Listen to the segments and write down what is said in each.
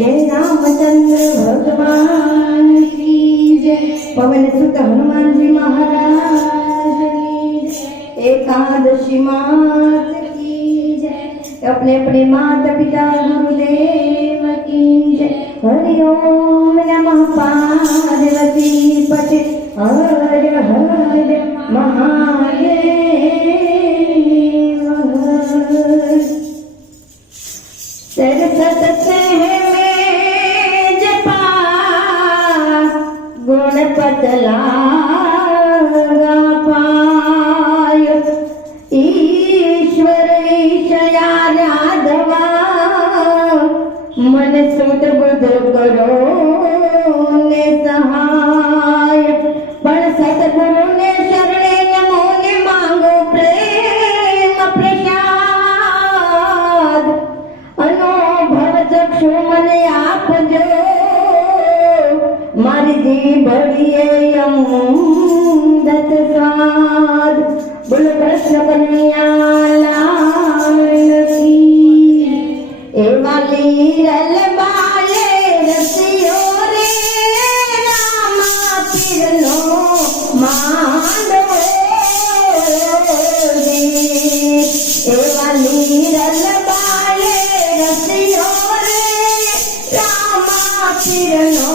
जय रामचंद्र भगवान की जय। पवन सुत हनुमान जी महाराज की जय। एकादशी मात की जय। अपने अपने माता पिता गुरुदेव की जय। हरि ओम नमः पार्वती पते हर हर महादेव। सरसत में जपा गुणपत लागा पाय। ईश्वर ईशया राधवा मन सुध बुध करो ने सहाय। पण सतगुरु ने शरणे नमो ने मांगो प्रेम प्रसाद। अनुभव चक्षु મને આપજો મારી જીભડીએ અમૃત સ્વાદ। બોલો કૃષ્ણ કનૈયા લાલ કી। એવા લીરલ બાલે રસિયો રે રામા પીરનો માંડવો રે। એવા લીરલ બાલે રસિયો રે રામા પીરનો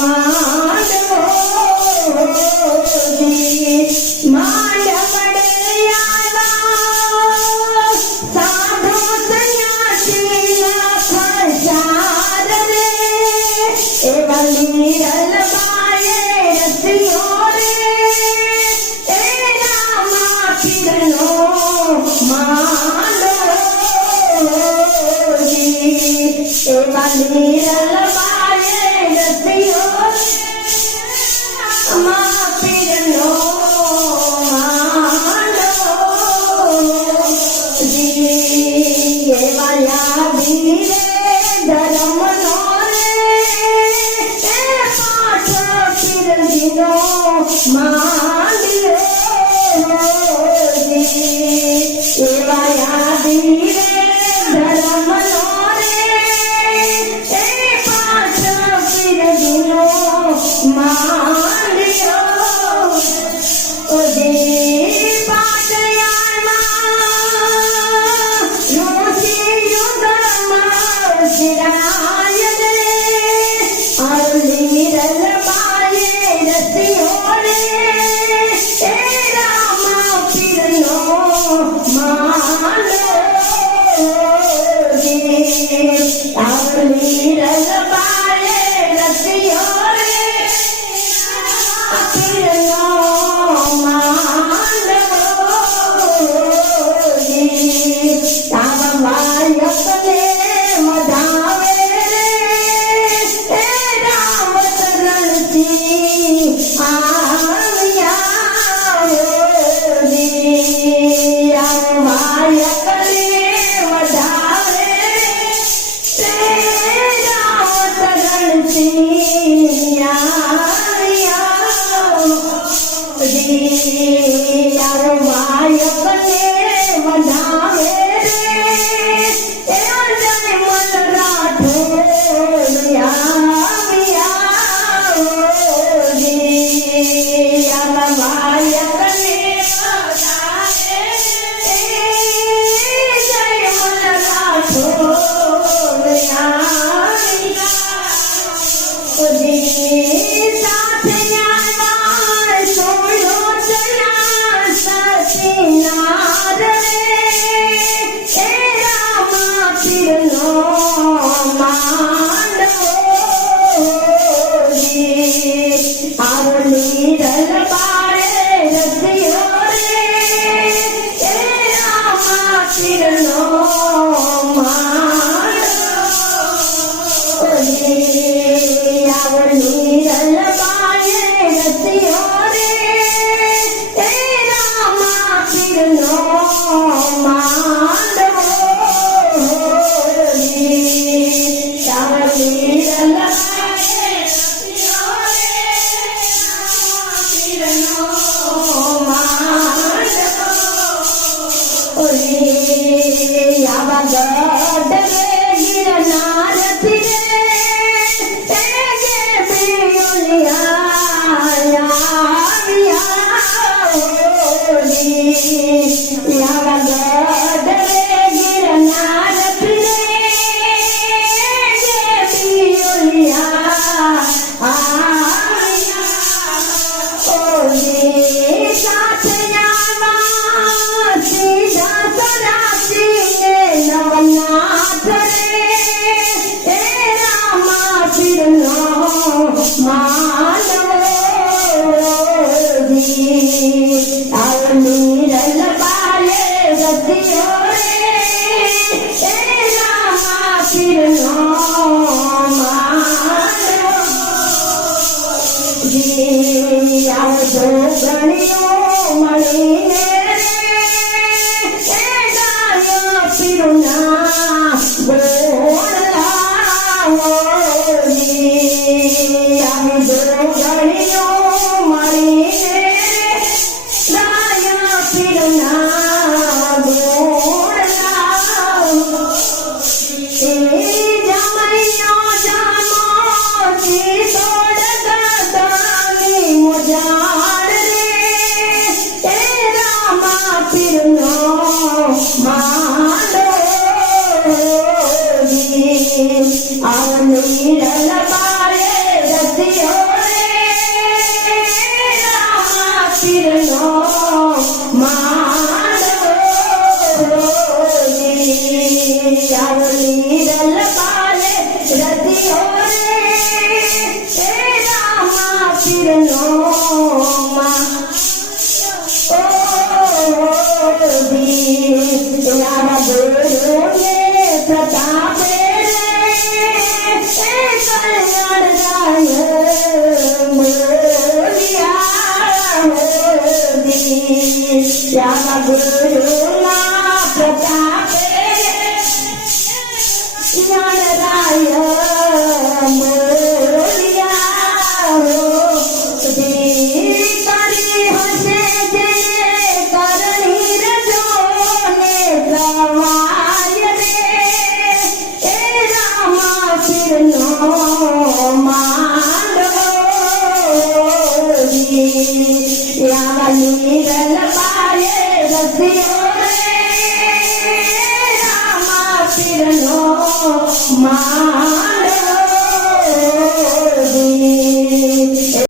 માંડવો રે। માંડવડિયાના સાધુ સંન્યાસીના ખસાર રે। એવા લીરલ બાલે રસિયો રે એ રામા પીરનો માંડવો રે। એવા લીરલ બાલે રસિયો રામા પીરનો માંડવો રે। એવા લાગી રે ધર્મનો રે એ પાઠ પીરજીનો માંડ્યો રે। એવા યાદી રે ધર્મનો રે એ પાઠ પીરજીનો માંડ્યો રે। પાટયામાં ઋષિ યુગમાં શિરાય રે। લીરલ બાલે રસિયો રે એ રામા પીરનો માંડવો રે। લીરલ બાલે રસિયો રે પીરનો માંડવો રે। વાયકને મધાવે રે એ રામ શરણથી આવ્યા રે। વાયકને મધાવે રે રામ શરણથી આવ્યા રે। વાયકને મધાવે નાર આવજો ગણ્યો મળીને ગાયો પીરુના બોલ લાવો આવજો ગણ્યો મળીને ગાયો પીરુના બોલ લાવો જમૈયો જામો તોડ દાદાની મુજાડ રે રામા પીરનો માડો આવની રલબારે રસિયો રે રામા પીરનો માડો આવની રલબારે રસિયો રે રામા પીરનો પ્રતાપે કલ્યાણ રાય બોલિયા ગુરુના પ્રતાપે કલ્યાણ રાય બોલિયા કરી હશે જેને કરણી રજો ને ગવાય રે એ રામા પીરનો માંડો યાવની રલબારે રસિયો રે રામા પીરનો માંડો